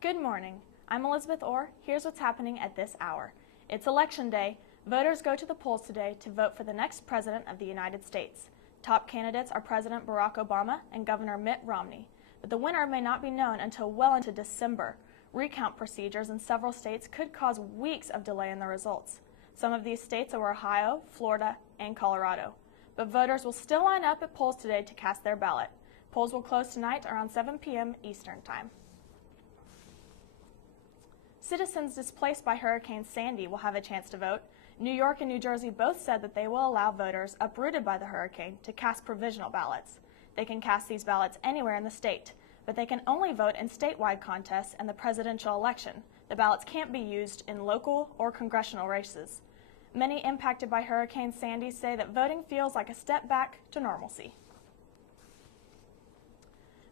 Good morning. I'm Elizabeth Orr. Here's what's happening at this hour. It's Election Day. Voters go to the polls today to vote for the next President of the United States. Top candidates are President Barack Obama and Governor Mitt Romney. But the winner may not be known until well into December. Recount procedures in several states could cause weeks of delay in the results. Some of these states are Ohio, Florida, and Colorado. But voters will still line up at polls today to cast their ballot. Polls will close tonight around 7 p.m. Eastern Time. Citizens displaced by Hurricane Sandy will have a chance to vote. New York and New Jersey both said that they will allow voters uprooted by the hurricane to cast provisional ballots. They can cast these ballots anywhere in the state, but they can only vote in statewide contests and the presidential election. The ballots can't be used in local or congressional races. Many impacted by Hurricane Sandy say that voting feels like a step back to normalcy.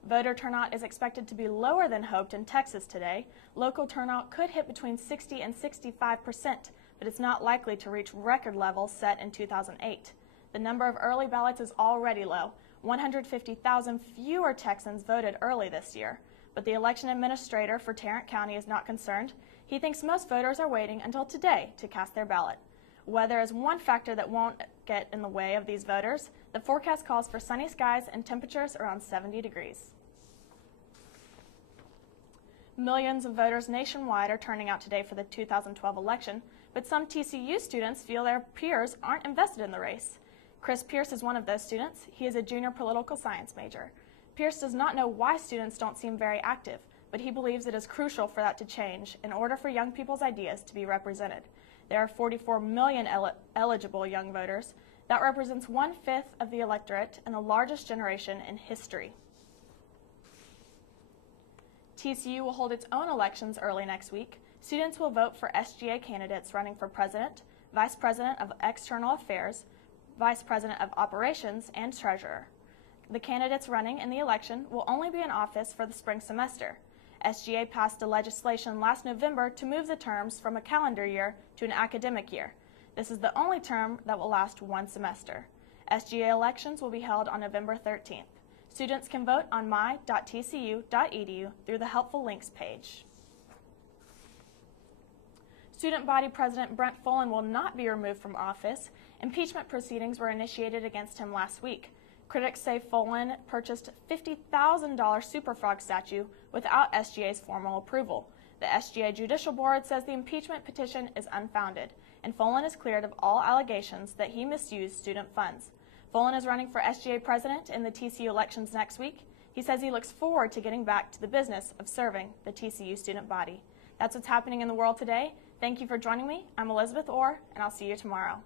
Voter turnout is expected to be lower than hoped in Texas today. Local turnout could hit between 60 and 65%, but it's not likely to reach record levels set in 2008. The number of early ballots is already low. 150,000 fewer Texans voted early this year, but the election administrator for Tarrant County is not concerned. He thinks most voters are waiting until today to cast their ballot. Weather is one factor that won't get in the way of these voters. The forecast calls for sunny skies and temperatures around 70 degrees. Millions of voters nationwide are turning out today for the 2012 election, but some TCU students feel their peers aren't invested in the race. Chris Pierce is one of those students. He is a junior political science major. Pierce does not know why students don't seem very active, but he believes it is crucial for that to change in order for young people's ideas to be represented. There are 44 million eligible young voters. That represents 1/5 of the electorate and the largest generation in history. TCU will hold its own elections early next week. Students will vote for SGA candidates running for president, vice president of external affairs, vice president of operations, and treasurer. The candidates running in the election will only be in office for the spring semester. SGA passed a legislation last November to move the terms from a calendar year to an academic year. This is the only term that will last one semester. SGA elections will be held on November 13th. Students can vote on my.tcu.edu through the Helpful Links page. Student body president Brent Follen will not be removed from office. Impeachment proceedings were initiated against him last week. Critics say Follen purchased a $50,000 Super Frog statue without SGA's formal approval. The SGA Judicial Board says the impeachment petition is unfounded, and Follen is cleared of all allegations that he misused student funds. Follen is running for SGA president in the TCU elections next week. He says he looks forward to getting back to the business of serving the TCU student body. That's what's happening in the world today. Thank you for joining me. I'm Elizabeth Orr, and I'll see you tomorrow.